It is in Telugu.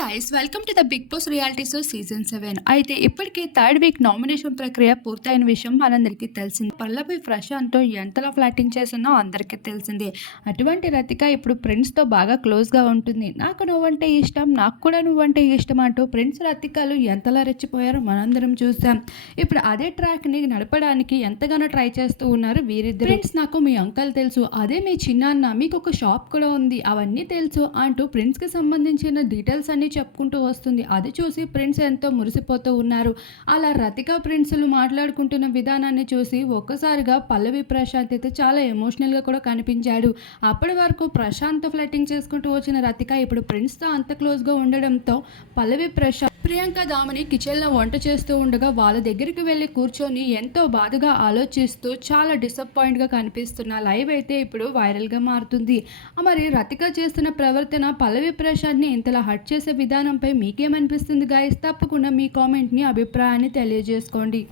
Guys welcome to the Bigg Boss reality show season 7. అయితే ఇప్పటికే థర్డ్ వీక్ నామినేషన్ ప్రక్రియ పూర్తయిన విషయం మనందరికీ తెలిసింది. పల్లవి ప్రశాంత్తో ఎంతలా ఫ్లాటింగ్ చేసిందో అందరికీ తెలిసింది. అటువంటి రతిక ఇప్పుడు ప్రిన్స్తో బాగా క్లోజ్గా ఉంటుంది. నాకు నువ్వంటే ఇష్టం, నాకు కూడా నువ్వంటే ఇష్టం అంటూ ప్రిన్స్ రతికలు ఎంతలా రెచ్చిపోయారో మనందరం చూసాం. ఇప్పుడు అదే ట్రాక్ని నడపడానికి ఎంతగానో ట్రై చేస్తూ ఉన్నారు వీరిద్దరు. ప్రిన్స్ నాకు మీ అంకల్ తెలుసు, అదే మీ చిన్నాన్న, మీకు ఒక షాప్ కూడా ఉంది, అవన్నీ తెలుసు అంటూ ప్రిన్స్కి సంబంధించిన డీటెయిల్స్ అన్ని చెప్పుకుంటూ వస్తుంది. అది చూసి ప్రిన్స్ ఎంతో మురిసిపోతూ ఉన్నారు. అలా రతిక ప్రిన్స్లు మాట్లాడుకుంటున్న విధానాన్ని చూసి ఒక్కసారిగా పల్లవి ప్రశాంత్ అయితే చాలా ఎమోషనల్గా కూడా కనిపించాడు. అప్పటి వరకు ప్రశాంత్ ఫ్లటింగ్ చేసుకుంటూ వచ్చిన రతిక ఇప్పుడు ప్రిన్స్తో అంత క్లోజ్గా ఉండడంతో పల్లవి ప్రశాంత్ ప్రియాంక దామని కిచెన్లో వంట చేస్తూ ఉండగా వాళ్ళ దగ్గరికి వెళ్ళి కూర్చొని ఎంతో బాధగా ఆలోచిస్తూ చాలా డిసప్పాయింట్గా కనిపిస్తున్న లైవ్ అయితే ఇప్పుడు వైరల్గా మారుతుంది. మరి రతిక చేస్తున్న ప్రవర్తన పల్లవి ప్రశాంత్ని ఇంతలా హర్ట్ చేసే విధానంపై మీకేమనిపిస్తుంది గాయస్? తప్పకుండా మీ కామెంట్ని, అభిప్రాయాన్ని తెలియజేసుకోండి.